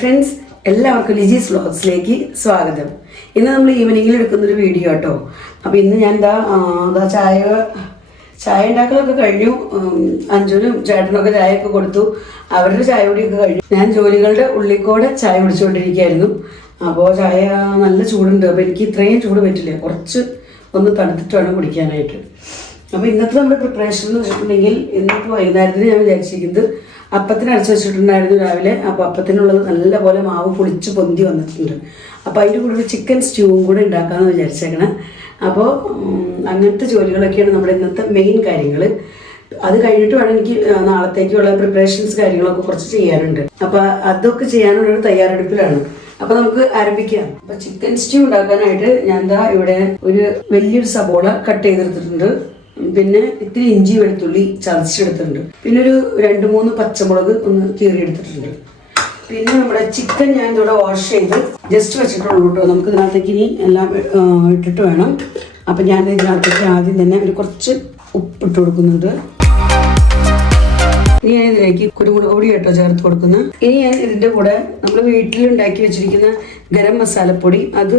Friends, എല്ലാവർക്കും ലിജീസ് വ്ലോഗ്സിലേക്ക് സ്വാഗതം. ഇന്ന് നമ്മൾ ഈവനിങ്ങിൽ എടുക്കുന്നൊരു വീഡിയോ കേട്ടോ. അപ്പോൾ ഇന്ന് ഞാൻ ചായ ഉണ്ടാക്കലൊക്കെ കഴിഞ്ഞു. അഞ്ജുനും ചേട്ടനൊക്കെ ചായയൊക്കെ കൊടുത്തു. അവരുടെ ചായ കുടിയൊക്കെ കഴിഞ്ഞു. ഞാൻ ജോലികളുടെ ഉള്ളിക്കൂടെ ചായ കുടിച്ചുകൊണ്ടിരിക്കുകയായിരുന്നു. അപ്പോൾ ചായ നല്ല ചൂടുണ്ട്. അപ്പോൾ എനിക്ക് ഇത്രയും ചൂട് പറ്റില്ല, കുറച്ച് ഒന്ന് തണുത്തിട്ട് വേണം കുടിക്കാനായിട്ട്. അപ്പോൾ ഇന്നത്തെ നമ്മുടെ പ്രിപ്പറേഷൻ എന്ന് വെച്ചിട്ടുണ്ടെങ്കിൽ ഇന്നിപ്പോൾ വൈകുന്നേരത്തിന് ഞാൻ വിചാരിച്ചിരിക്കുന്നത് അപ്പത്തിന് അരച്ച് വെച്ചിട്ടുണ്ടായിരുന്നു രാവിലെ. അപ്പോൾ അപ്പത്തിനുള്ളത് നല്ലപോലെ മാവ് പൊളിച്ച് പൊന്തി വന്നിട്ടുണ്ട്. അപ്പോൾ അതിൻ്റെ കൂടെ ഒരു ചിക്കൻ സ്റ്റൂവും കൂടെ ഉണ്ടാക്കാമെന്ന് വിചാരിച്ചേക്കണം. അപ്പോൾ അങ്ങനത്തെ ജോലികളൊക്കെയാണ് നമ്മുടെ ഇന്നത്തെ മെയിൻ കാര്യങ്ങൾ. അത് കഴിഞ്ഞിട്ട് വേണം എനിക്ക് നാളത്തേക്കുള്ള പ്രിപ്പറേഷൻസ് കാര്യങ്ങളൊക്കെ കുറച്ച് ചെയ്യാനുണ്ട്. അപ്പോൾ അതൊക്കെ ചെയ്യാനുള്ളൊരു തയ്യാറെടുപ്പിലാണ്. അപ്പോൾ നമുക്ക് ആരംഭിക്കാം. അപ്പോൾ ചിക്കൻ സ്റ്റൂ ഉണ്ടാക്കാനായിട്ട് ഞാൻ ഇവിടെ ഒരു വലിയൊരു സബോള കട്ട് ചെയ്തെടുത്തിട്ടുണ്ട്. പിന്നെ ഇത്തിരി ഇഞ്ചി വെളുത്തുള്ളി ചതച്ചെടുത്തിട്ടുണ്ട്. പിന്നെ ഒരു 2-3 പച്ചമുളക് ഒന്ന് കീറിയെടുത്തിട്ടുണ്ട്. പിന്നെ നമ്മുടെ ചിക്കൻ ഞാൻ ഇവിടെ വാഷ് ചെയ്ത് ജസ്റ്റ് വെച്ചിട്ടുള്ളൂ കേട്ടോ. നമുക്ക് ഇതിനകത്തേക്ക് ഇനി എല്ലാം ഇട്ടിട്ട് വേണം. അപ്പം ഞാൻ ഇതിനകത്തേക്ക് ആദ്യം തന്നെ ഒരു കുറച്ച് ഉപ്പിട്ട് കൊടുക്കുന്നുണ്ട്. ഇനി ഞാൻ ഇതിലേക്ക് കുരുമുളക് പൊടി കേട്ടോ ചേർത്ത് കൊടുക്കുന്നത്. ഇനി ഞാൻ ഇതിൻ്റെ കൂടെ നമ്മൾ വീട്ടിലുണ്ടാക്കി വെച്ചിരിക്കുന്ന ഗരം മസാലപ്പൊടി അത്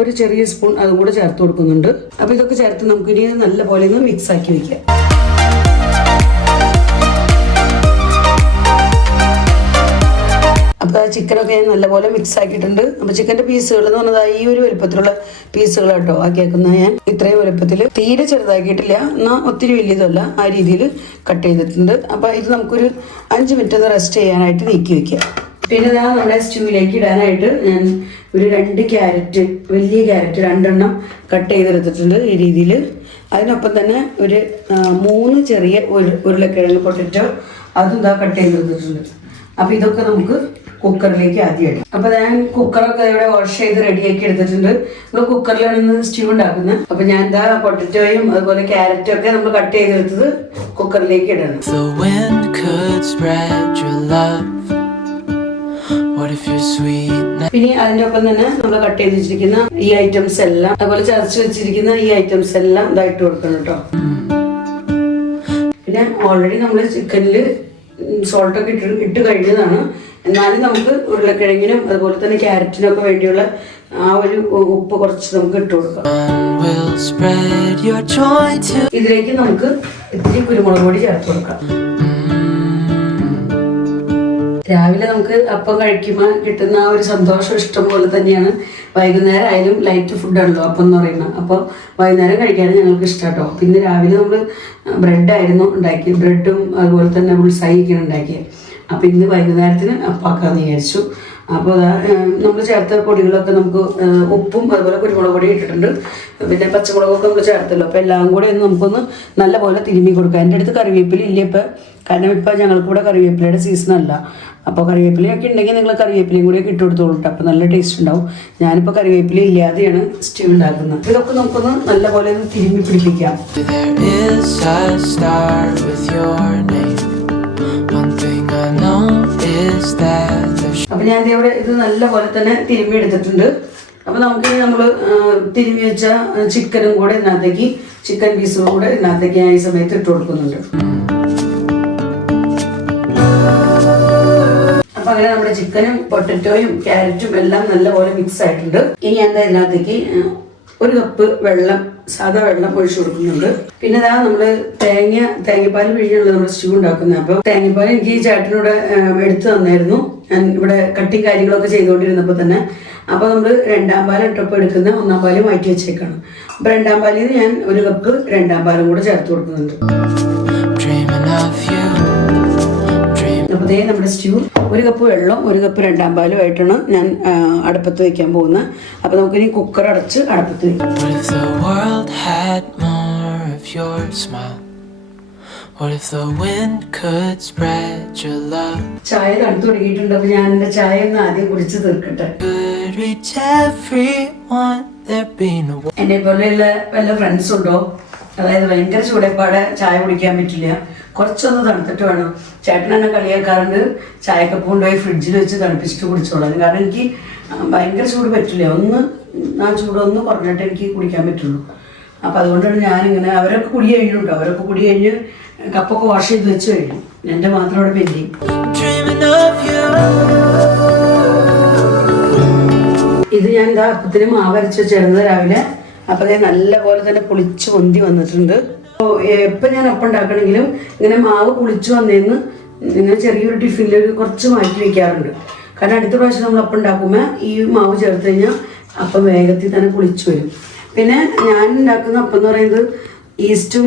ഒരു ചെറിയ സ്പൂൺ അതും കൂടെ ചേർത്ത് കൊടുക്കുന്നുണ്ട്. അപ്പോൾ ഇതൊക്കെ ചേർത്ത് നമുക്ക് ഇനി നല്ല പോലെ ഒന്ന് മിക്സ് ആക്കി വയ്ക്കാം. അപ്പോൾ ചിക്കനൊക്കെ ഞാൻ നല്ലപോലെ മിക്സ് ആക്കിയിട്ടുണ്ട്. അപ്പോൾ ചിക്കൻ്റെ പീസുകൾ എന്ന് പറഞ്ഞാൽ ഈ ഒരു വലുപ്പത്തിലുള്ള പീസുകൾ കേട്ടോ ആക്കിയേക്കുന്നത്. ഞാൻ ഇത്രയും വലുപ്പത്തിൽ തീരെ ചെറുതാക്കിയിട്ടില്ല, എന്നാൽ ഒത്തിരി വലിയതല്ല, ആ രീതിയിൽ കട്ട് ചെയ്തിട്ടുണ്ട്. അപ്പോൾ ഇത് നമുക്കൊരു 5 മിനിറ്റ് ഒന്ന് റെസ്റ്റ് ചെയ്യാനായിട്ട് നീക്കി വയ്ക്കാം. പിന്നെ ഇതാ നമ്മുടെ സ്റ്റൂവിലേക്ക് ഇടാനായിട്ട് ഞാൻ ഒരു 2 ക്യാരറ്റ്, വലിയ ക്യാരറ്റ് 2 എണ്ണം കട്ട് ചെയ്തെടുത്തിട്ടുണ്ട് ഈ രീതിയിൽ. അതിനൊപ്പം തന്നെ ഒരു 3 ചെറിയ ഉരുളക്കിഴങ്ങ് പൊട്ടറ്റോ അതും ഇതാ കട്ട് ചെയ്തെടുത്തിട്ടുണ്ട്. അപ്പോൾ ഇതൊക്കെ നമുക്ക് കുക്കറിലേക്ക് ആദ്യം ഇടാം. അപ്പോൾ ഞാൻ കുക്കറൊക്കെ ഇവിടെ വാഷ് ചെയ്ത് റെഡിയാക്കി എടുത്തിട്ടുണ്ട്. നമ്മൾ കുക്കറിലാണ് ഇന്ന് സ്റ്റൂ ഉണ്ടാക്കുന്നത്. അപ്പോൾ ഞാൻ എന്താ പൊട്ടറ്റോയും അതുപോലെ ക്യാരറ്റും ഒക്കെ നമ്മൾ കട്ട് ചെയ്തെടുത്തത് കുക്കറിലേക്ക് ഇടണം. പിന്നെ അതിൻ്റെ ഒപ്പം തന്നെ നമ്മൾ കട്ട് ചെയ്ത് വെച്ചിരിക്കുന്ന ഈ ഐറ്റംസ് എല്ലാം, അതുപോലെ ചതച്ച് വെച്ചിരിക്കുന്ന ഈ ഐറ്റംസ് എല്ലാം ഇതായിട്ട് കൊടുക്കണം കേട്ടോ. പിന്നെ ഓൾറെഡി നമ്മൾ ചിക്കനിൽ സോൾട്ടൊക്കെ ഇട്ട് കഴിഞ്ഞതാണ്. എന്നാലും നമുക്ക് ഉരുളക്കിഴങ്ങിനും അതുപോലെ തന്നെ ക്യാരറ്റിനൊക്കെ വേണ്ടിയുള്ള ആ ഒരു ഉപ്പ് കുറച്ച് നമുക്ക് ഇട്ട് കൊടുക്കാം. ഇതിലേക്ക് നമുക്ക് ഇത്തിരി കുരുമുളക് പൊടി ചേർത്ത് കൊടുക്കാം. രാവിലെ നമുക്ക് അപ്പം കഴിക്കുമ്പോൾ കിട്ടുന്ന ആ ഒരു സന്തോഷം ഇഷ്ടം പോലെ തന്നെയാണ് വൈകുന്നേരം ആയാലും. ലൈറ്റ് ഫുഡാണല്ലോ അപ്പം എന്ന് പറയുന്നത്. അപ്പോൾ വൈകുന്നേരം കഴിക്കാനും ഞങ്ങൾക്ക് ഇഷ്ടം കേട്ടോ. പിന്നെ രാവിലെ നമ്മൾ ബ്രെഡായിരുന്നു ഉണ്ടാക്കിയത്. ബ്രെഡും അതുപോലെ തന്നെ ബുൾസൈയൊക്കെയാണ് ഉണ്ടാക്കിയത്. അപ്പോൾ ഇന്ന് വൈകുന്നേരത്തിന് അപ്പാക്കാന്ന് വിചാരിച്ചു. അപ്പോൾ നമ്മൾ ചേർത്ത പൊടികളൊക്കെ നമുക്ക് ഉപ്പും അതുപോലെ കുരുമുളക് പൊടി ഇട്ടിട്ടുണ്ട്. പിന്നെ പച്ചമുളകൊക്കെ നമ്മൾ ചേർത്തല്ലോ. അപ്പോൾ എല്ലാം കൂടെ ഒന്ന് നമുക്കൊന്ന് നല്ലപോലെ തിരുമ്മി കൊടുക്കാം. എൻ്റെ അടുത്ത് കറിവേപ്പില ഇല്ല ഇപ്പം, കാരണം ഇപ്പം ഞങ്ങൾക്കിവിടെ കറിവേപ്പിലയുടെ സീസണല്ല. അപ്പോൾ കറിവേപ്പിലയൊക്കെ ഉണ്ടെങ്കിൽ നിങ്ങൾ കറിവേപ്പിലയും കൂടെ ഇട്ട് കൊടുത്തോളൂ കേട്ടോ. അപ്പോൾ നല്ല ടേസ്റ്റ് ഉണ്ടാവും. ഞാനിപ്പോൾ കറിവേപ്പില ഇല്ലാതെയാണ് സ്റ്റൂ ഉണ്ടാക്കുന്നത്. ഇതൊക്കെ നമുക്കൊന്ന് നല്ലപോലെ ഒന്ന് തിരുമ്മി പിടിപ്പിക്കാം. അപ്പൊ ഞാൻ ഇവിടെ ഇത് നല്ല പോലെ തന്നെ തിരുമ്മി എടുത്തിട്ടുണ്ട്. അപ്പൊ നമുക്ക് നമ്മൾ തിരുമ്മി വെച്ച ചിക്കനും കൂടെ ഇതിനകത്തേക്ക്, ചിക്കൻ പീസും കൂടെ ഇതിനകത്തേക്ക് ഞാൻ ഈ സമയത്ത് ഇട്ട് കൊടുക്കുന്നുണ്ട്. അപ്പൊ അങ്ങനെ നമ്മുടെ ചിക്കനും പൊട്ടറ്റോയും ക്യാരറ്റും എല്ലാം നല്ലപോലെ മിക്സ് ആയിട്ടുണ്ട്. ഇനി എന്താ ഇതിനകത്തേക്ക് 1 കപ്പ് വെള്ളം, സാധാ വെള്ളം ഒഴിച്ചു കൊടുക്കുന്നുണ്ട്. പിന്നെ ഇതാ നമ്മള് തേങ്ങാപ്പാൽ പിഴിഞ്ഞുള്ള നമ്മുടെ സ്റ്റൂ ഉണ്ടാക്കുന്നത്. അപ്പോൾ തേങ്ങാപ്പാൽ എനിക്ക് ഈ ചേട്ടനോട് എടുത്തു തന്നായിരുന്നു. ഞാൻ ഇവിടെ കട്ടിങ് കാര്യങ്ങളൊക്കെ ചെയ്തുകൊണ്ടിരുന്നപ്പോൾ തന്നെ. അപ്പോൾ നമ്മൾ 2ാം പാൽ ഇട്ടപ്പോൾ എടുക്കുന്ന 1ാം പാല് മാറ്റി വെച്ചേക്കാണ്. അപ്പോൾ 2ാം പാലിൽ നിന്ന് ഞാൻ 1 കപ്പ് 2ാം പാലും കൂടെ ചേർത്ത് കൊടുക്കുന്നുണ്ട്. അപ്പോൾ ഇതേ നമ്മുടെ സ്റ്റൂ 1 കപ്പ് വെള്ളം 1 കപ്പ് 2ാം പാലും ആയിട്ടാണ് ഞാൻ അടുപ്പത്ത് വെക്കാൻ പോകുന്നത്. അപ്പോൾ നമുക്കിനി കുക്കർ അടച്ച് അടുപ്പത്ത് വെക്കാം. ചായ തണുത്തു തുടങ്ങിയിട്ടുണ്ട്. അപ്പോൾ ഞാൻ എൻ്റെ ചായ ഒന്ന് ആദ്യം കുടിച്ച് തീർക്കട്ടെ. എന്നെ പോലെയുള്ള വല്ല ഫ്രണ്ട്സ് ഉണ്ടോ? അതായത് ഭയങ്കര ചൂടപ്പാടെ ചായ കുടിക്കാൻ പറ്റില്ല, കുറച്ചൊന്ന് തണുത്തിട്ട് വേണം. ചേട്ടൻ എന്നെ കളിയാക്കാറുണ്ട്, ചായക്കപ്പ് കൊണ്ടുപോയി ഫ്രിഡ്ജിൽ വെച്ച് തണുപ്പിച്ചിട്ട് കുടിച്ചോളാം. കാരണം എനിക്ക് ഭയങ്കര ചൂട് പറ്റില്ല. ആ ചൂടൊന്ന് കുറഞ്ഞിട്ട് എനിക്ക് കുടിക്കാൻ പറ്റുള്ളൂ. അപ്പം അതുകൊണ്ടാണ് ഞാനിങ്ങനെ, അവരൊക്കെ കുടി കഴിഞ്ഞുണ്ടോ, അവരൊക്കെ കുടി കഴിഞ്ഞ് കപ്പൊക്കെ വാഷ് ചെയ്ത് വെച്ച് കഴിഞ്ഞു. എൻ്റെ മാത്രം അവിടെ പെൻഡിങ്. ഇത് ഞാൻ എന്താ അപ്പത്തിന് മാവ് അരച്ച് വെച്ചിരുന്നത് രാവിലെ. അപ്പം അത് നല്ല പോലെ തന്നെ പുളിച്ച് പൊന്തി വന്നിട്ടുണ്ട്. അപ്പോൾ എപ്പോൾ ഞാൻ അപ്പം ഉണ്ടാക്കണമെങ്കിലും ഇങ്ങനെ മാവ് പുളിച്ച് വന്നേന്ന് ഇങ്ങനെ ചെറിയൊരു ടിഫിനിൽ കുറച്ച് മാറ്റി വയ്ക്കാറുണ്ട്. കാരണം അടുത്ത പ്രാവശ്യം നമ്മൾ അപ്പം ഉണ്ടാക്കുമ്പോൾ ഈ മാവ് ചേർത്ത് കഴിഞ്ഞാൽ അപ്പം വേഗത്തിൽ തന്നെ പുളിച്ച് വരും. പിന്നെ ഞാൻ ഉണ്ടാക്കുന്ന അപ്പം എന്ന് പറയുന്നത് ഈസ്റ്റും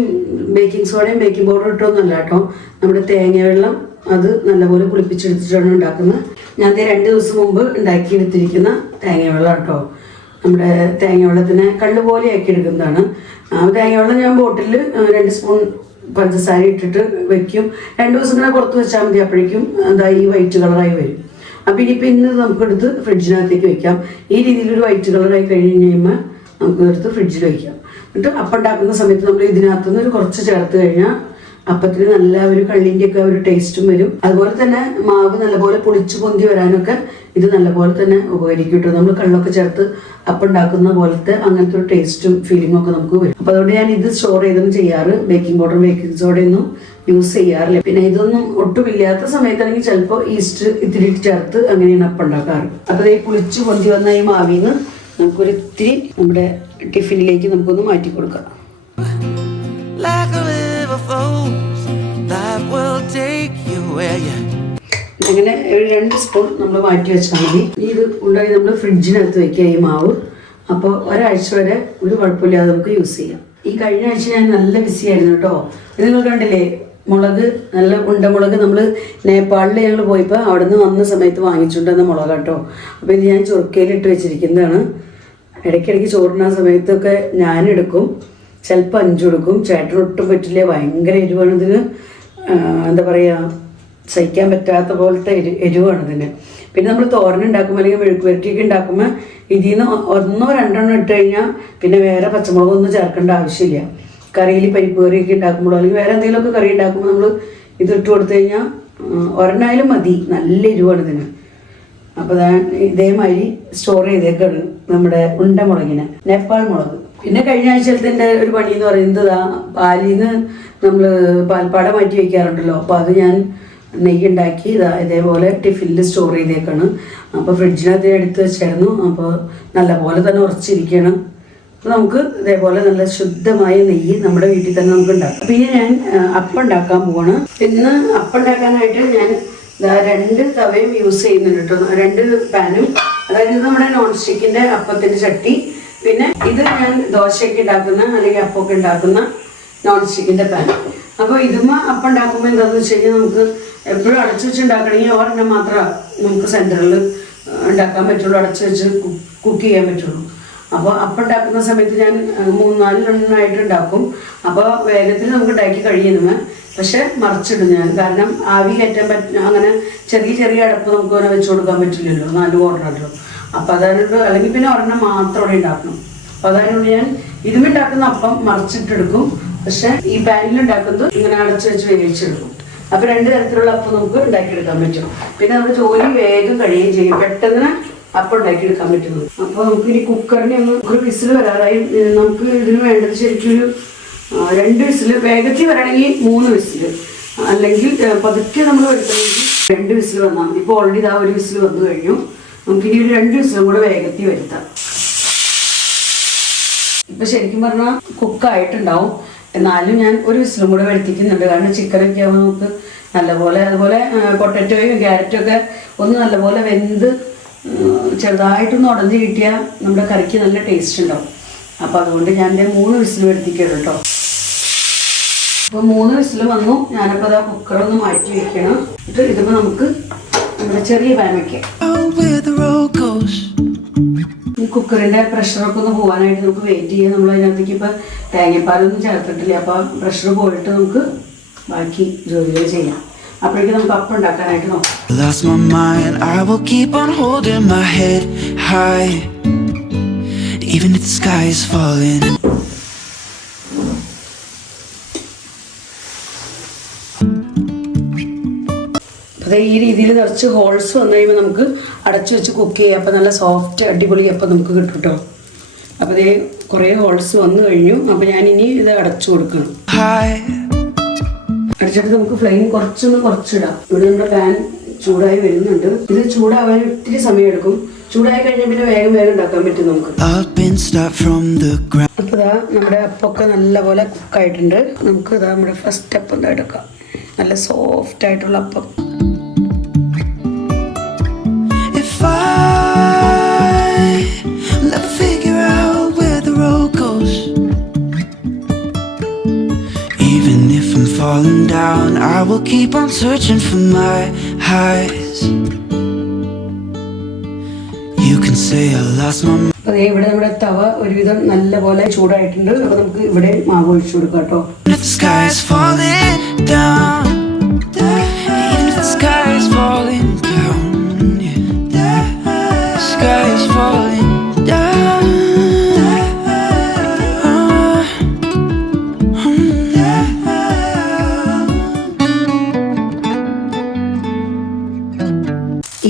ബേക്കിംഗ് സോഡയും ബേക്കിംഗ് പൗഡറും ഇട്ടൊന്നുമല്ല കേട്ടോ. നമ്മുടെ തേങ്ങ വെള്ളം അത് നല്ലപോലെ പുളിപ്പിച്ചെടുത്തിട്ടാണ് ഉണ്ടാക്കുന്നത്. ഞാൻ 2 ദിവസം മുമ്പ് ഉണ്ടാക്കിയെടുത്തിരിക്കുന്ന തേങ്ങ വെള്ളം കേട്ടോ. നമ്മുടെ തേങ്ങ വെള്ളത്തിനെ കള്ള് പോലെ ആക്കി എടുക്കുന്നതാണ്. തേങ്ങ വെള്ളം ഞാൻ ബോട്ടിൽ 2 സ്പൂൺ പഞ്ചസാര ഇട്ടിട്ട് വെക്കും. 2 ദിവസം ഇങ്ങനെ പുറത്ത് വെച്ചാൽ മതി. അപ്പോഴേക്കും അതായി വൈറ്റ് കളറായി വരും. അപ്പം ഇനിയിപ്പോൾ ഇന്ന് നമുക്കെടുത്ത് ഫ്രിഡ്ജിനകത്തേക്ക് വെക്കാം. ഈ രീതിയിലൊരു വൈറ്റ് കളറായി കഴിഞ്ഞ് കഴിയുമ്പോൾ നമുക്ക് എടുത്ത് ഫ്രിഡ്ജിൽ വയ്ക്കാം. എന്നിട്ട് അപ്പം ഉണ്ടാക്കുന്ന സമയത്ത് നമ്മൾ ഇതിനകത്തുനിന്ന് ഒരു കുറച്ച് ചേർത്ത് കഴിഞ്ഞാൽ അപ്പത്തിന് നല്ല ഒരു കള്ളിൻ്റെയൊക്കെ ഒരു ടേസ്റ്റും വരും. അതുപോലെ തന്നെ മാവ് നല്ലപോലെ പൊളിച്ചു പൊന്തി വരാനൊക്കെ ഇത് നല്ലപോലെ തന്നെ ഉപകരിക്കും കേട്ടോ. നമ്മൾ കള്ളൊക്കെ ചേർത്ത് അപ്പം ഉണ്ടാക്കുന്ന പോലത്തെ അങ്ങനത്തെ ഒരു ടേസ്റ്റും ഫീലിംഗും ഒക്കെ നമുക്ക് വരും. അപ്പോൾ അതുകൊണ്ട് ഞാൻ ഇത് സ്റ്റോർ ചെയ്തൊന്നും ചെയ്യാറ്. ബേക്കിംഗ് പൗഡർ ബേക്കിംഗ് സോഡയൊന്നും യൂസ് ചെയ്യാറില്ല. പിന്നെ ഇതൊന്നും ഒട്ടുമില്ലാത്ത സമയത്താണെങ്കിൽ ചിലപ്പോൾ ഈസ്റ്റ് ഇത്തിരി ചേർത്ത് അങ്ങനെയാണ് അപ്പം ഉണ്ടാക്കാറ്. അപ്പോൾ ഈ പുളിച്ച് പൊന്തി വന്ന ഈ മാവിന്ന് നമുക്കൊരു ഇത്തിരി നമ്മുടെ ടിഫിനിലേക്ക് നമുക്കൊന്ന് മാറ്റി കൊടുക്കാം. അങ്ങനെ ഒരു 2 സ്പൂൺ നമ്മൾ മാറ്റി വെച്ചാൽ മതി. ഇത് ഉണ്ടായി നമ്മൾ ഫ്രിഡ്ജിനകത്ത് വെക്കുക ഈ മാവ്. അപ്പോൾ ഒരാഴ്ച വരെ ഒരു കുഴപ്പമില്ലാതെ നമുക്ക് യൂസ് ചെയ്യാം. ഈ കഴിഞ്ഞ ആഴ്ച ഞാൻ നല്ല ബിസി ആയിരുന്നു കേട്ടോ. ഇത് നിങ്ങൾ കണ്ടില്ലേ, മുളക് നല്ല ഉണ്ടമുളക് നമ്മൾ നേപ്പാളിൽ ഞങ്ങൾ പോയപ്പോൾ അവിടെ നിന്ന് വന്ന സമയത്ത് വാങ്ങിച്ചുകൊണ്ടുവന്ന മുളക് കേട്ടോ. അപ്പോൾ ഇത് ഞാൻ ചൊറുക്കയിലിട്ട് വെച്ചിരിക്കുന്നതാണ്. ഇടയ്ക്കിടയ്ക്ക് ചോറിന സമയത്തൊക്കെ ഞാനെടുക്കും, ചിലപ്പോൾ 5 എടുക്കും. ചേട്ടനൊട്ടും പറ്റില്ല, ഭയങ്കര എരിവാണ് ഇതിന്. എന്താ പറയുക, സഹിക്കാൻ പറ്റാത്ത പോലത്തെ എരിവാണ് ഇതിന്. പിന്നെ നമ്മൾ തോരൻ ഉണ്ടാക്കുമ്പോൾ അല്ലെങ്കിൽ മെഴുക്ക് പുരട്ടിയൊക്കെ ഉണ്ടാക്കുമ്പോൾ ഇതിൽ നിന്ന് 1 or 2 ഇട്ട് കഴിഞ്ഞാൽ പിന്നെ വേറെ പച്ചമുളകൊന്നും ചേർക്കേണ്ട ആവശ്യമില്ല. കറിയിൽ പരിപ്പ് കറിയൊക്കെ ഉണ്ടാക്കുമ്പോഴോ അല്ലെങ്കിൽ വേറെ എന്തെങ്കിലുമൊക്കെ കറി ഉണ്ടാക്കുമ്പോൾ നമ്മൾ ഇതിട്ട് കൊടുത്തു കഴിഞ്ഞാൽ ഒരെണ്ണായാലും മതി. നല്ല എരിവാണ് ഇതിന്. അപ്പോൾ ഇതേമാതിരി സ്റ്റോർ ചെയ്തേക്കാണ് നമ്മുടെ ഉണ്ടമുളകിനെ, നേപ്പാൾ മുളക്. പിന്നെ കഴിഞ്ഞ ആഴ്ചത്തെ ഒരു പണി എന്ന് പറയുന്നത് പാലിൽ നിന്ന് നമ്മൾ പാൽപ്പാട മാറ്റി വയ്ക്കാറുണ്ടല്ലോ. അപ്പോൾ അത് ഞാൻ നെയ്യ് ഉണ്ടാക്കി ഇതേപോലെ ടിഫിനിൽ സ്റ്റോർ ചെയ്തേക്കാണ്. അപ്പോൾ ഫ്രിഡ്ജിനകത്ത് എടുത്ത് വെച്ചായിരുന്നു. അപ്പോൾ നല്ലപോലെ തന്നെ ഉറച്ചിരിക്കണം. അപ്പോൾ നമുക്ക് ഇതേപോലെ നല്ല ശുദ്ധമായ നെയ്യ് നമ്മുടെ വീട്ടിൽ തന്നെ നമുക്ക് ഉണ്ടാക്കാം. പിന്നെ ഞാൻ അപ്പം ഉണ്ടാക്കാൻ പോവാണ്. ഇന്ന് അപ്പം ഉണ്ടാക്കാനായിട്ട് ഞാൻ 2 തവയും യൂസ് ചെയ്യുന്നുണ്ട് കേട്ടോ. 2 പാനും, അതായത് നമ്മുടെ നോൺ സ്റ്റിക്കിൻ്റെ അപ്പത്തിൻ്റെ ചട്ടി. പിന്നെ ഇത് ഞാൻ ദോശയൊക്കെ ഉണ്ടാക്കുന്ന അല്ലെങ്കിൽ അപ്പമൊക്കെ ഉണ്ടാക്കുന്ന നോൺ സ്റ്റിക്കിൻ്റെ പാൻ. അപ്പോൾ ഇതുമ്മ അപ്പം ഉണ്ടാക്കുമ്പോൾ എന്താണെന്ന് വെച്ച് കഴിഞ്ഞാൽ നമുക്ക് എപ്പോഴും അടച്ചു വെച്ച് ഉണ്ടാക്കണമെങ്കിൽ ഒരെണ്ണം മാത്രമേ നമുക്ക് സെൻറ്ററിൽ ഉണ്ടാക്കാൻ പറ്റുള്ളൂ, അടച്ചു വെച്ച് കുക്ക് ചെയ്യാൻ പറ്റുള്ളൂ. അപ്പോൾ അപ്പം ഉണ്ടാക്കുന്ന സമയത്ത് ഞാൻ 3-4 എണ്ണമായിട്ട് ഉണ്ടാക്കും. അപ്പോൾ വേഗത്തിൽ നമുക്ക് ഉണ്ടാക്കി കഴിയുന്നു. പക്ഷെ മറിച്ചിടും ഞാൻ, കാരണം ആവി കയറ്റാൻ അങ്ങനെ ചെറിയ അടപ്പ് നമുക്ക് അങ്ങനെ വെച്ച് കൊടുക്കാൻ പറ്റില്ലല്ലോ, 4 കോർണറിലും. അപ്പോൾ അതായത് അല്ലെങ്കിൽ പിന്നെ ഒരെണ്ണം മാത്രം അവിടെ ഉണ്ടാക്കണം. അപ്പോൾ അതായത് ഞാൻ ഇതുമുണ്ടാക്കുന്ന അപ്പം മറിച്ചിട്ടെടുക്കും. പക്ഷെ ഈ പാനിൽ ഉണ്ടാക്കുന്നത് ഇങ്ങനെ അടച്ചു വെച്ച് വേവിച്ചെടുക്കും. അപ്പോൾ 2 തരത്തിലുള്ള അപ്പം നമുക്ക് ഉണ്ടാക്കിയെടുക്കാൻ പറ്റും. പിന്നെ നമ്മുടെ ജോലി വേഗം കഴിയുകയും ചെയ്യും, പെട്ടെന്ന് അപ്പം ഉണ്ടാക്കിയെടുക്കാൻ പറ്റുന്നത്. അപ്പോൾ നമുക്ക് ഇനി കുക്കറിനെ ഒരു വിസിൽ വരാറായി. നമുക്ക് ഇതിന് വേണ്ടത് ശരിക്കും ഒരു 2 വിസിൽ, വേഗത്തിൽ വരണമെങ്കിൽ 3 വിസിൽ, അല്ലെങ്കിൽ പതുക്കെ നമ്മൾ വരുത്തണമെങ്കിൽ 2 വിസിൽ വന്നാൽ മതി. ഇപ്പോൾ ഓൾറെഡി ഇതാ 1 വിസിൽ വന്നു കഴിഞ്ഞു. നമുക്കിനി ഒരു 2 വിസിലും കൂടെ വേഗത്തിൽ വരുത്താം. ഇപ്പം ശരിക്കും പറഞ്ഞാൽ കുക്കായിട്ടുണ്ടാവും, എന്നാലും ഞാൻ 1 വിസിലും കൂടെ വരുത്തിക്കുന്നുണ്ട്. കാരണം ചിക്കനൊക്കെ ആകുമ്പോൾ നമുക്ക് നല്ലപോലെ, അതുപോലെ പൊട്ടറ്റോയും ക്യാരറ്റും ഒക്കെ ഒന്ന് നല്ലപോലെ വെന്ത് ചെറുതായിട്ടൊന്ന് ഉടഞ്ഞ് കിട്ടിയാൽ നമ്മുടെ കറിക്ക് നല്ല ടേസ്റ്റ് ഉണ്ടാവും. അപ്പോൾ അതുകൊണ്ട് ഞാൻ 3 വിസിൽ വരുത്തിക്കണം കേട്ടോ. അപ്പോൾ 3 വിസിൽ വന്നു. ഞാനപ്പോൾ അതാ കുക്കറൊന്ന് മാറ്റി വെക്കണം. എന്നിട്ട് ഇതിപ്പോൾ നമുക്ക് നമ്മുടെ ചെറിയ പാൻ വയ്ക്കാം. ഈ കുക്കറിൻ്റെ പ്രഷറൊക്കെ ഒന്ന് പോകാനായിട്ട് നമുക്ക് വെയിറ്റ് ചെയ്യാം. നമ്മൾ അതിനകത്തേക്ക് ഇപ്പോൾ തേങ്ങാപ്പാലൊന്നും ചേർത്തിട്ടില്ല. അപ്പോൾ പ്രഷർ പോയിട്ട് നമുക്ക് ബാക്കി ജോലികൾ ചെയ്യാം. അപ്പോഴേക്കും നമുക്ക് അപ്പം ഉണ്ടാക്കാനായിട്ട് നോക്കാം. Lost my mind, I will keep on holding my head high, even if the sky is falling. അപ്പോൾ ഈ രീതിയിൽ കുറച്ച് ഹോൾസ് വന്നു കഴിയുമ്പോൾ നമുക്ക് അടച്ചു വെച്ച് കുക്ക് ചെയ്യാം. അപ്പോൾ നല്ല സോഫ്റ്റ് അടിപൊളി അപ്പം നമുക്ക് കിട്ടും കേട്ടോ. അപ്പോൾ ഇതേ കുറേ ഹോൾസ് വന്നു കഴിഞ്ഞു. അപ്പോൾ ഞാനിനി ഇത് അടച്ചു കൊടുക്കണം. അടിച്ചിട്ട് നമുക്ക് ഫ്ലെയിം കുറച്ചിടാം. ഇവിടെ നമ്മുടെ പാൻ ചൂടായി വരുന്നുണ്ട്. ഇത് ചൂടാവാൻ ഒത്തിരി സമയം എടുക്കും. ചൂടായി കഴിഞ്ഞാൽ പിന്നെ വേഗം വേഗം ഉണ്ടാക്കാൻ പറ്റും നമുക്ക്. Up and start from the ground. അപ്പോൾ ഇതാ നമ്മുടെ അപ്പമൊക്കെ നല്ലപോലെ കുക്കായിട്ടുണ്ട്. നമുക്ക് ഇതാ നമ്മുടെ ഫസ്റ്റ് അപ്പം എന്താ എടുക്കാം. നല്ല സോഫ്റ്റ് ആയിട്ടുള്ള അപ്പം. If I let's figure out where the road goes. Even if I'm falling down, I will keep on searching for my highs. You can say I lost my mind. അപ്പോൾ ഇവിടെ നമ്മുടെ തവ ഒരുവിധം നല്ലപോലെ ചൂടായിട്ടുണ്ട്. അപ്പോൾ നമുക്ക് ഇവിടെ മാവ് ഒഴിച്ചു കൊടുക്കാം കേട്ടോ. If the sky is falling down, even if the sky is falling down, yeah. The sky is falling down.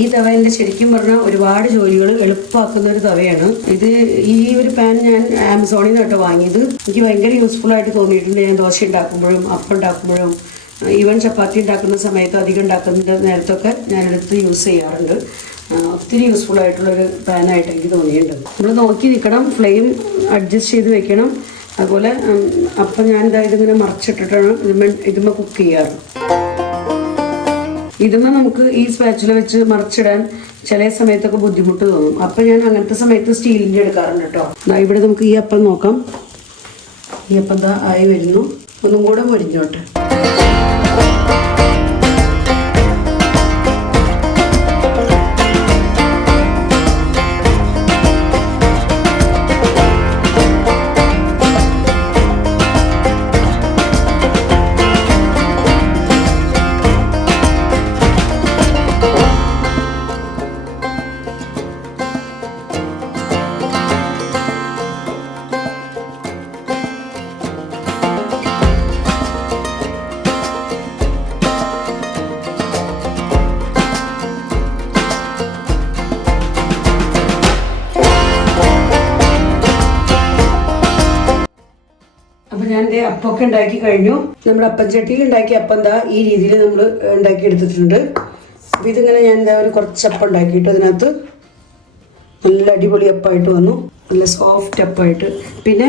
ഈ തവ എൻ്റെ ശരിക്കും പറഞ്ഞാൽ ഒരുപാട് ജോലികൾ എളുപ്പമാക്കുന്ന ഒരു തവയാണ് ഇത്. ഈ ഒരു പാൻ ഞാൻ ആമസോണിൽ നിന്ന് കേട്ടോ വാങ്ങിയത്. എനിക്ക് ഭയങ്കര യൂസ്ഫുൾ ആയിട്ട് തോന്നിയിട്ടുണ്ട്. ഞാൻ ദോശ ഉണ്ടാക്കുമ്പോഴും അപ്പം ഉണ്ടാക്കുമ്പോഴും ഈവൻ ചപ്പാത്തി ഉണ്ടാക്കുന്ന സമയത്ത് അധികം ഉണ്ടാക്കുന്ന നേരത്തൊക്കെ ഞാനെടുത്ത് യൂസ് ചെയ്യാറുണ്ട്. ഒത്തിരി യൂസ്ഫുൾ ആയിട്ടുള്ളൊരു പാനായിട്ട് എനിക്ക് തോന്നിയിട്ടുണ്ട്. നമ്മൾ നോക്കി നിൽക്കണം, ഫ്ലെയിം അഡ്ജസ്റ്റ് ചെയ്ത് വെക്കണം. അതുപോലെ അപ്പം ഞാൻ ഇതിങ്ങനെ മറിച്ചിട്ടിട്ടാണ് ഇതുമ്മ കുക്ക് ചെയ്യാറ്. ഇതുമ്മ നമുക്ക് ഈ സ്പാച്ചില വെച്ച് മറിച്ചിടാൻ ചില സമയത്തൊക്കെ ബുദ്ധിമുട്ട് തോന്നും. അപ്പം ഞാൻ അങ്ങനത്തെ സമയത്ത് സ്റ്റീലിൻ്റെ എടുക്കാറുണ്ട് കേട്ടോ. ഇവിടെ നമുക്ക് ഈ അപ്പം നോക്കാം. ഈ അപ്പം എന്താ ആയി വരുന്നു. ഒന്നും കൂടെ പൊരിഞ്ഞോട്ടെ. അപ്പം ഞാൻ എൻ്റെ അപ്പമൊക്കെ ഉണ്ടാക്കി കഴിഞ്ഞു. നമ്മുടെ അപ്പച്ചട്ടിയിൽ ഉണ്ടാക്കിയ അപ്പം എന്താ ഈ രീതിയിൽ നമ്മൾ ഉണ്ടാക്കി എടുത്തിട്ടുണ്ട്. അപ്പം ഇതിങ്ങനെ ഞാൻ എന്താ ഒരു കുറച്ച് അപ്പം ഉണ്ടാക്കിയിട്ട് അതിനകത്ത് നല്ല അടിപൊളി അപ്പമായിട്ട് വന്നു. നല്ല സോഫ്റ്റ് അപ്പമായിട്ട്. പിന്നെ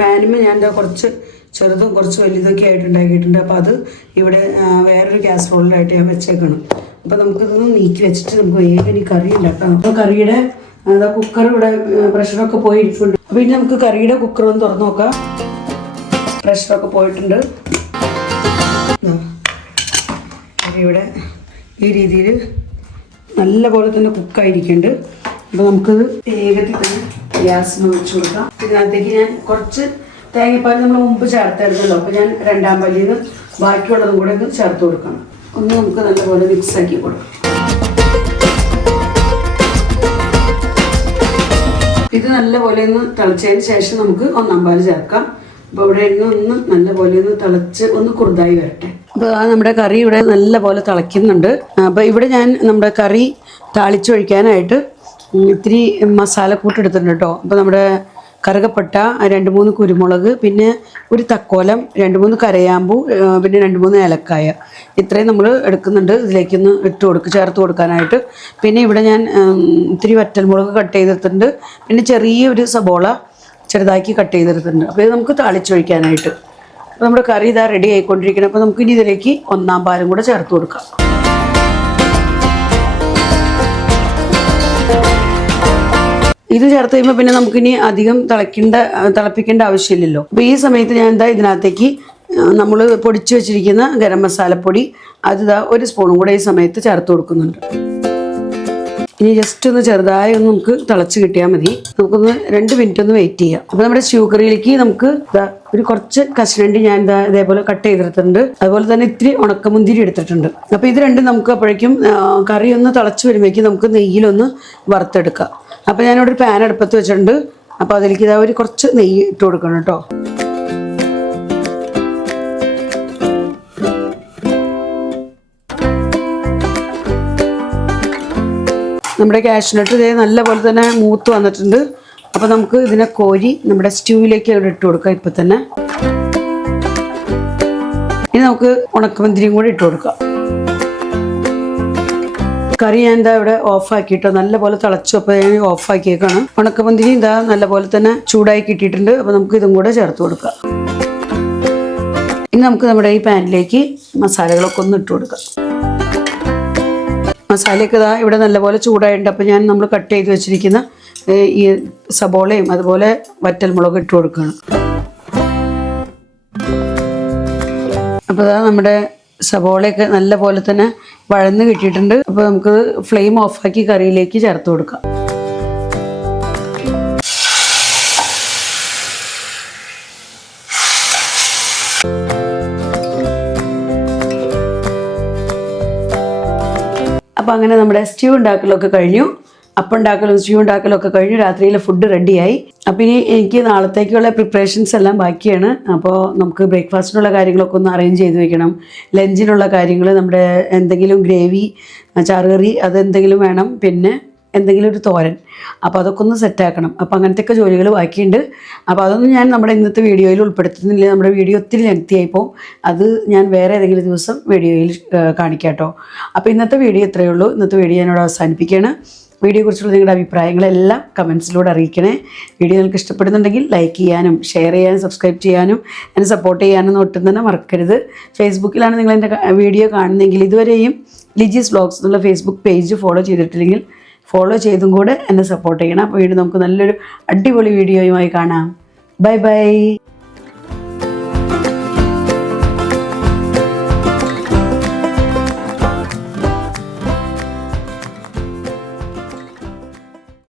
പാനുമ്മ ഞാൻ എന്താ കുറച്ച് ചെറുതും കുറച്ച് വലുതൊക്കെ ആയിട്ട് ഉണ്ടാക്കിയിട്ടുണ്ട്. അപ്പോൾ അത് ഇവിടെ വേറൊരു കാസറോളിലായിട്ട് ഞാൻ വെച്ചേക്കണം. അപ്പോൾ നമുക്കിതൊന്ന് നീക്കി വെച്ചിട്ട് നമുക്ക് വേഗം ഈ കറി ഉണ്ടാക്കാം. അപ്പോൾ കറിയുടെ കുക്കർ ഇവിടെ പ്രഷറൊക്കെ പോയി ഇരിപ്പുണ്ട്. അപ്പോൾ ഇനി നമുക്ക് കറിയുടെ കുക്കർ ഒന്ന് തുറന്നു നോക്കാം. പ്രഷറൊക്കെ പോയിട്ടുണ്ട്. ഇവിടെ ഈ രീതിയിൽ നല്ല പോലെ തന്നെ കുക്കായിരിക്കുന്നുണ്ട്. അപ്പോൾ നമുക്കത് വേഗത്തിൽ തന്നെ ഗ്യാസിന് ഒഴിച്ചു കൊടുക്കാം. ഇതിനകത്തേക്ക് ഞാൻ കുറച്ച് തേങ്ങാപ്പാൽ നമ്മൾ മുമ്പ് ചേർത്തായിരുന്നല്ലോ. അപ്പോൾ ഞാൻ രണ്ടാം പല്ലിൽ നിന്ന് ബാക്കിയുള്ളതും കൂടെ ഒന്ന് ചേർത്ത് കൊടുക്കണം. ഒന്ന് നമുക്ക് നല്ലപോലെ മിക്സാക്കി കൊടുക്കാം. ഇത് നല്ലപോലെ ഒന്ന് തിളച്ചതിന് ശേഷം നമുക്ക് ഒന്നാം പാൽ ചേർക്കാം. അപ്പോൾ ഇവിടെ ഒന്ന് നല്ലപോലെ ഒന്ന് തിളച്ച് ഒന്ന് കുറുതായി വരട്ടെ. അപ്പോൾ നമ്മുടെ കറി ഇവിടെ നല്ലപോലെ തിളയ്ക്കുന്നുണ്ട്. അപ്പോൾ ഇവിടെ ഞാൻ നമ്മുടെ കറി താളിച്ചൊഴിക്കാനായിട്ട് ഇത്തിരി മസാലക്കൂട്ട് എടുത്തിട്ടുണ്ട് കേട്ടോ. അപ്പോൾ നമ്മുടെ കറുകപ്പട്ട, 2-3 കുരുമുളക്, പിന്നെ ഒരു തക്കോലം, 2-3 കരയാമ്പൂ, പിന്നെ 2-3 ഏലക്കായ, ഇത്രയും നമ്മൾ എടുക്കുന്നുണ്ട്. ഇതിലേക്കൊന്ന് ചേർത്ത് കൊടുക്കാനായിട്ട്. പിന്നെ ഇവിടെ ഞാൻ ഇത്തിരി വറ്റൽമുളക് കട്ട് ചെയ്തിട്ടുണ്ട്. പിന്നെ ചെറിയൊരു സബോള ചെറുതാക്കി കട്ട് ചെയ്തെടുത്തിട്ടുണ്ട്. അപ്പോൾ ഇത് നമുക്ക് താളിച്ചൊഴിക്കാനായിട്ട്. അപ്പോൾ നമ്മുടെ കറി ഇതാ റെഡി ആയിക്കൊണ്ടിരിക്കണം. അപ്പോൾ നമുക്ക് ഇനി ഇതിലേക്ക് ഒന്നാം പാലും കൂടെ ചേർത്ത് കൊടുക്കാം. ഇത് ചേർത്ത് കഴിയുമ്പോൾ പിന്നെ നമുക്കിനി അധികം തിളപ്പിക്കേണ്ട ആവശ്യമില്ലല്ലോ. അപ്പോൾ ഈ സമയത്ത് ഞാൻ എന്താ ഇതിനകത്തേക്ക് നമ്മൾ പൊടിച്ചു വെച്ചിരിക്കുന്ന ഗരം മസാലപ്പൊടി അത് ഒരു സ്പൂണും കൂടെ ഈ സമയത്ത് ചേർത്ത് കൊടുക്കുന്നുണ്ട്. ഇനി ജസ്റ്റ് ഒന്ന് ചെറുതായി ഒന്ന് നമുക്ക് തിളച്ച് കിട്ടിയാൽ മതി. നമുക്കൊന്ന് 2 മിനിറ്റ് ഒന്ന് വെയിറ്റ് ചെയ്യാം. അപ്പോൾ നമ്മുടെ സ്റ്റ്യൂ കറിയിലേക്ക് നമുക്ക് ഒരു കുറച്ച് കശുവണ്ടി ഞാൻ ഇതേപോലെ കട്ട് ചെയ്തെടുത്തിട്ടുണ്ട്. അതുപോലെ തന്നെ ഇത്തിരി ഉണക്കമുന്തിരി എടുത്തിട്ടുണ്ട്. അപ്പോൾ ഇത് രണ്ടും നമുക്ക് അപ്പോഴേക്കും കറി ഒന്ന് തിളച്ച് വരുമ്പോഴേക്കും നമുക്ക് നെയ്യിലൊന്ന് വറുത്തെടുക്കാം. അപ്പോൾ ഞാനിവിടെ ഒരു പാൻ അടുപ്പത്ത് വെച്ചിട്ടുണ്ട്. അപ്പോൾ അതിലേക്ക് ഒരു കുറച്ച് നെയ്യ് ഇട്ട് കൊടുക്കണം കേട്ടോ. നമ്മുടെ കാഷ്നട്ട് ഇതേ നല്ലപോലെ തന്നെ മൂത്ത് വന്നിട്ടുണ്ട്. അപ്പോൾ നമുക്ക് ഇതിനെ കോരി നമ്മുടെ സ്റ്റ്യൂവിലേക്ക് അവിടെ ഇട്ട് കൊടുക്കാം. ഇപ്പം തന്നെ ഇനി നമുക്ക് ഉണക്കമുന്തിരിയും കൂടി ഇട്ട് കൊടുക്കാം. കറി ഞാൻ എന്താ ഇവിടെ ഓഫാക്കിയിട്ടോ, നല്ലപോലെ തിളച്ചു. അപ്പോൾ ഞാൻ ഓഫാക്കിയേക്കാണ്. ഉണക്കമുന്തിരി ഇതാ നല്ലപോലെ തന്നെ ചൂടായി കിട്ടിയിട്ടുണ്ട്. അപ്പോൾ നമുക്ക് ഇതും കൂടെ ചേർത്ത് കൊടുക്കാം. ഇനി നമുക്ക് നമ്മുടെ ഈ പാനിലേക്ക് മസാലകളൊക്കെ ഒന്ന് ഇട്ട് കൊടുക്കാം. മസാലയൊക്കെ ഇതാ ഇവിടെ നല്ലപോലെ ചൂടായിട്ടുണ്ട്. അപ്പോൾ ഞാൻ നമ്മൾ കട്ട് ചെയ്ത് വെച്ചിരിക്കുന്ന ഈ സബോളയും അതുപോലെ വറ്റൽമുളക് ഇട്ട് കൊടുക്കുകയാണ്. അപ്പോൾ ഇതാ നമ്മുടെ സബോളയൊക്കെ നല്ല പോലെ തന്നെ വഴന്ന് കിട്ടിയിട്ടുണ്ട്. അപ്പോൾ നമുക്ക് ഫ്ലെയിം ഓഫാക്കി കറിയിലേക്ക് ചേർത്ത് കൊടുക്കാം. അപ്പോൾ അങ്ങനെ നമ്മുടെ സ്റ്റ്യൂ ഉണ്ടാക്കലൊക്കെ കഴിഞ്ഞു. അപ്പം ഉണ്ടാക്കലും സ്റ്റ്യൂ ഉണ്ടാക്കലൊക്കെ കഴിഞ്ഞു. രാത്രിയിലെ ഫുഡ് റെഡിയായി. അപ്പോൾ ഇനി എനിക്ക് നാളത്തേക്കുള്ള പ്രിപ്പറേഷൻസ് എല്ലാം ബാക്കിയാണ്. അപ്പോൾ നമുക്ക് ബ്രേക്ക്ഫാസ്റ്റിനുള്ള കാര്യങ്ങളൊക്കെ ഒന്ന് അറേഞ്ച് ചെയ്ത് വെക്കണം. ലഞ്ചിനുള്ള കാര്യങ്ങൾ നമ്മുടെ എന്തെങ്കിലും ഗ്രേവി, ചാറുകറി അതെന്തെങ്കിലും വേണം. പിന്നെ എന്തെങ്കിലും ഒരു തോരൻ. അപ്പോൾ അതൊക്കെ ഒന്ന് സെറ്റാക്കണം. അപ്പോൾ അങ്ങനത്തെയൊക്കെ ജോലികൾ ബാക്കിയുണ്ട്. അപ്പോൾ അതൊന്നും ഞാൻ നമ്മുടെ ഇന്നത്തെ വീഡിയോയിൽ ഉൾപ്പെടുത്തുന്നില്ല. നമ്മുടെ വീഡിയോ ഒത്തിരി ലെങ്തി ആയിപ്പോൾ അത് ഞാൻ വേറെ ഏതെങ്കിലും ദിവസം വീഡിയോയിൽ കാണിക്കാം കേട്ടോ. അപ്പോൾ ഇന്നത്തെ വീഡിയോ ഇത്രയേ ഉള്ളൂ. ഇന്നത്തെ വീഡിയോ ഞാനിവിടെ അവസാനിപ്പിക്കുകയാണ്. വീഡിയോയെക്കുറിച്ചുള്ള നിങ്ങളുടെ അഭിപ്രായങ്ങളെല്ലാം കമൻസിലൂടെ അറിയിക്കണേ. വീഡിയോ നിങ്ങൾക്ക് ഇഷ്ടപ്പെടുന്നുണ്ടെങ്കിൽ ലൈക്ക് ചെയ്യാനും ഷെയർ ചെയ്യാനും സബ്സ്ക്രൈബ് ചെയ്യാനും എന്നെ സപ്പോർട്ട് ചെയ്യാനും ഒട്ടും തന്നെ മറക്കരുത്. ഫേസ്ബുക്കിലാണ് നിങ്ങൾ എൻ്റെ വീഡിയോ കാണുന്നതെങ്കിൽ ഇതുവരെയും ലിജീസ് വ്ലോഗ്സ് എന്നുള്ള ഫേസ്ബുക്ക് പേജ് ഫോളോ ചെയ്തിട്ടില്ലെങ്കിൽ ഫോളോ ചെയ്തും കൂടെ എന്നെ സപ്പോർട്ട് ചെയ്യണം. അപ്പോൾ വീണ്ടും നമുക്ക് നല്ലൊരു അടിപൊളി വീഡിയോയുമായി കാണാം. Bye bye.